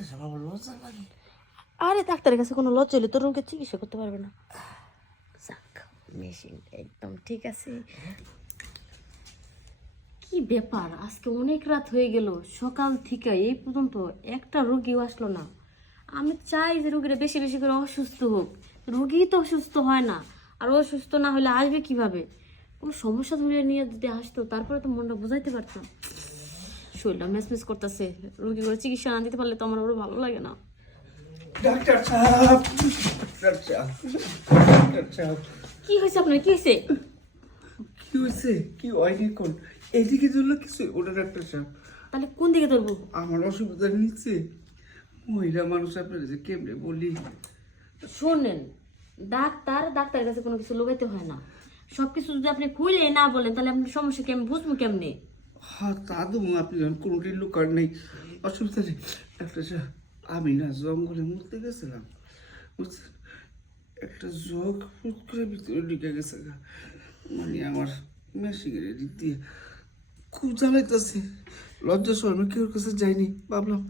Doctor সাহেব আমার লজ্জা লাগে। আরে ডাক্তারের কাছে কোনো লজ্জা হলে তোর রোগের চিকিৎসা করতে পারবে না। যাক, মেশিন একদম ঠিক আছে। কি ব্যাপার, আজকে অনেক রাত হয়ে গেল, সকাল থেকে এই পর্যন্ত একটা রোগীও আসলো না। আমি চাই যে রোগীরা বেশি বেশি করে অসুস্থ হোক, রোগী তো অসুস্থ হয় না, আর অসুস্থ না হলে আসবে কিভাবে? কোনো সমস্যা ধরে নিয়ে যদি আসতো তারপরে তো মনটা বুঝাইতে পারতাম। শরীরটা মেসমেস করতেছে, রোগী করে চিকিৎসা না দিতে পারলে তো আমার ওরা ভালো লাগে না। ডাক্তার সাহেব, ডাক্তার সাহেব, ডাক্তার সাহেব, কি হয়েছে আপনার, কি হয়েছে? কি হয়েছে? কি হয়নি? কোন এদিকে ধরলে কিছু ওটা ডাক্তার সাহেব। তাহলে কোন দিকে ধরবো? আমার অসুবিধা নিচ্ছে মহিলা মানুষ, আপনার যে কেমনে বলি। শোনেন, ডাক্তারের কাছে কোনো কিছু লুকাইতে হয় না। সবকিছু যদি আপনি খুলে না বলেন তাহলে আপনার সমস্যা কি আমি বুঝবো কেমনে? হ্যাঁ, তা দেবো, আপনি যখন কোনোটির লুকার নেই, অসুবিধা নেই। ডাক্তার সাহেব, আমি না জঙ্গলে মরতে গেছিলাম, বুঝছেন? একটা যোগ হুট করে ভিতরে ঢুকে গেছে, মানে আমার মেশিনের দিক দিয়ে খুব জ্বালাইতেছে। লজ্জা শর্মা কেউ কাছে যায়নি, ভাবলাম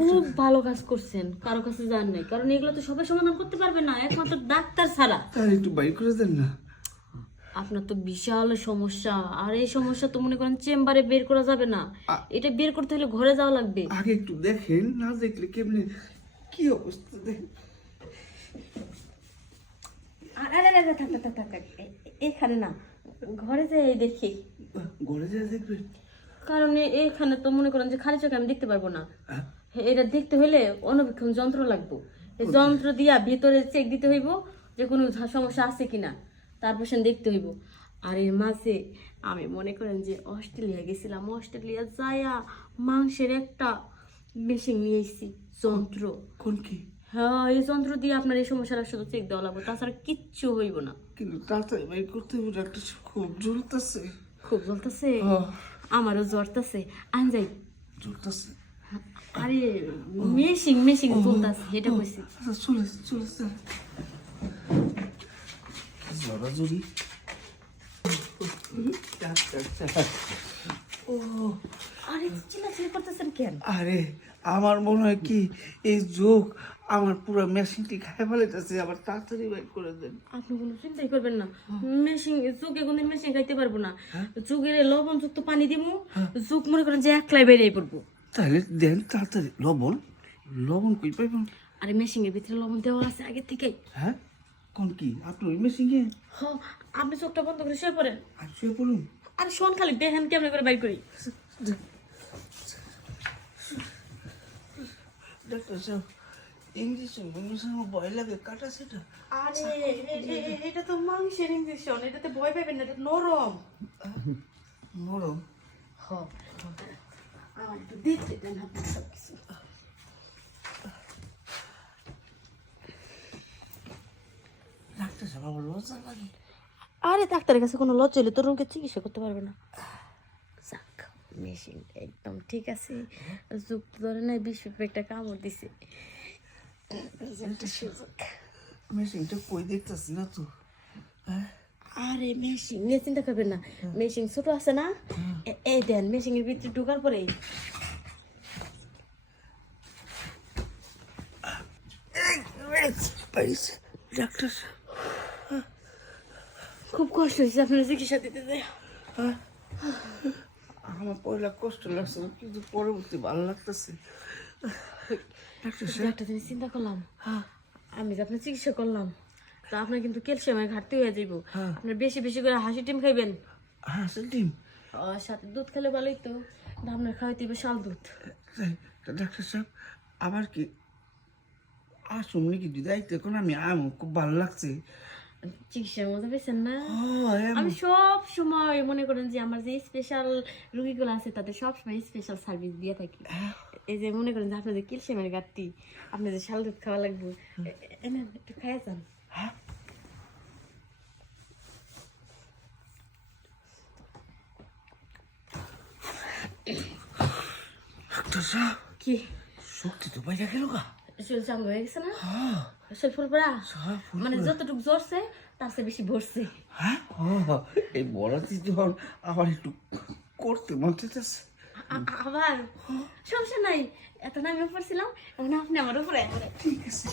খুব ভালো কাজ করছেন, কারো কাছে যান নাই, কারণ এগুলো তো সবাই সমাধান করতে পারবে না একমাত্র ডাক্তার ছাড়া। তার একটু বাইর করে দেন না। আপনার তো বিশাল সমস্যা, আর এই সমস্যা তো মনে করেন চেম্বারে বের করা যাবে না, এটা বের করতে হলে ঘরে যাওয়া লাগবে। আগে একটু দেখেন, না দেখলে কেমনে কি অবস্থা দেখেন। এখানে না, ঘরে যে দেখি, ঘরে যা দেখবেন। কারণ এখানে তো মনে করেন যে খালি চোখে আমি দেখতে পারবো না। এটা দেখতে হলে অনবীক্ষণ যন্ত্র লাগবে, এই যন্ত্র দিয়া ভিতরে চেক দিতে হইব যে কোনো সমস্যা আছে কিনা, তারপর সে দেখতে হইব। আর এর মাঝে আমি মনে করেন যে অস্ট্রেলিয়া গেছিলাম, অস্ট্রেলিয়া যাইয়া মাংসের একটা মেশিন নিয়ে এসেছি, যন্ত্র। কোন কি? হ্যাঁ, এই যন্ত্র দিয়ে আপনার এই সমস্যাটা শুধু চেক দেওয়া লাগবে, তাছাড়া কিচ্ছু হইব না। কিন্তু তাড়াতাড়ি বাইর করতে হবে, ডাক্তার খুব জ্বলতেছে। খুব জ্বলতেছে? আমারও জ্বরতেছে, আন যাই। জ্বলতেছে? আরে মেশিন মেশিন চলতেছে, এটা কইছি। আচ্ছা, চলে চলে জড়াজড়ি। ও আরে চিল্লাচিল্লি করতেছেন কেন? আরে আমার মনে হয় কি এই যোগ আমার পুরো মেশিনটি খাই ফেলাইতেছে, আবার তাড়াতাড়ি বাইর করে দেন। আপনি কোনো চিন্তাই করবেন না, মেশিন যুগে কোনো মেশিন খাইতে পারবো না। যুগের লবণ যুক্ত পানি দিব, যুগ মনে করেন যে একলাই বেরিয়ে পড়বো। তাহলে দেন তাড়াতাড়ি। লবণ? লবণ কই পাইবেন? আরে মেশিনের ভিতরে লবণ দেওয়া আছে আগে থেকেই। হ্যাঁ, কোন কি আপনি ওই মেশিনে? হ, আপনি চোখটা বন্ধ করে শুয়ে পড়েন। আর শুয়ে পড়ুন। আরে শোন, খালি দেখেন কেমন করে বাইর করি। ডাক্তার সাহেব, ইঞ্জেকশন আমার ভয় লাগে, কাটা সেটা। আরে এটা তো মাংসের ইঞ্জেকশন, এটাতে ভয় পাবেন না, এটা নরম। নরম? হ, আমার একটু দেখতে দেন আপনি সব কিছু। ডাক্তার সাহেব আমার লজ্জা লাগে। আরে ডাক্তারের কাছে কোনো লজ্জা হলে তোর রোগের চিকিৎসা করতে পারবে না। যাক, মেশিন একদম ঠিক আছে, যুক্ত ধরে নাই, 20 একটা কামড় দিছে। মেশিনটা কই দেখতেছি না তো। আরে মেশিন নিয়ে চিন্তা করবেন না, মেশিন ছোট আছে না, এই দেন মেশিনের ভিতরে ঢোকার পরে ডাক্তার খুব কষ্ট হয়েছে আপনার চিকিৎসা দিতে যায়। আমার পয়লা কষ্ট লাগছে, কিন্তু পরবর্তী ভালো লাগতেছে। একটা জিনিস চিন্তা করলাম, আমি যে আপনার চিকিৎসা করলাম তা আপনার কিন্তু ক্যালসিয়ামের ঘাটতি হয়ে যাইব। আপনার বেশি বেশি করে হাসি ডিম খাইবেন। হাঁসের ডিম? সাথে দুধ খেলে ভালোই তো, আপনার খাওয়াইতে হবে শাল দুধ। ডাক্তার সাহেব, আবার কি আসুন নাকি দিদাইতে? এখন আমি আম, খুব ভালো লাগছে। চিকিৎসার মজা পেয়েছেন না? আমি সব সময় মনে করেন যে আমার যে স্পেশাল রুগীগুলো আছে তাদের সব সময় স্পেশাল সার্ভিস দিয়ে থাকি। এই যে মনে করেন যে আপনাদের ক্যালসিয়ামের ঘাটতি, আপনাদের শাল দুধ খাওয়া লাগবে, একটু খাইয়া যান। ডাক্তার সাহেব, কি শক্তি তো বাইরে গেল গা? শরীর চাঙ্গ হয়ে গেছে না? শরীর ফুলপড়া, মানে যতটুকু জ্বরছে তার চেয়ে বেশি ভরছে। হ্যাঁ, এই বড়াতে যখন আবার একটু করতে মন চাইতেছে। আবার সমস্যা নাই, এত না আমি উপর ছিলাম এখন আপনি আমার উপরে ঠিক আছে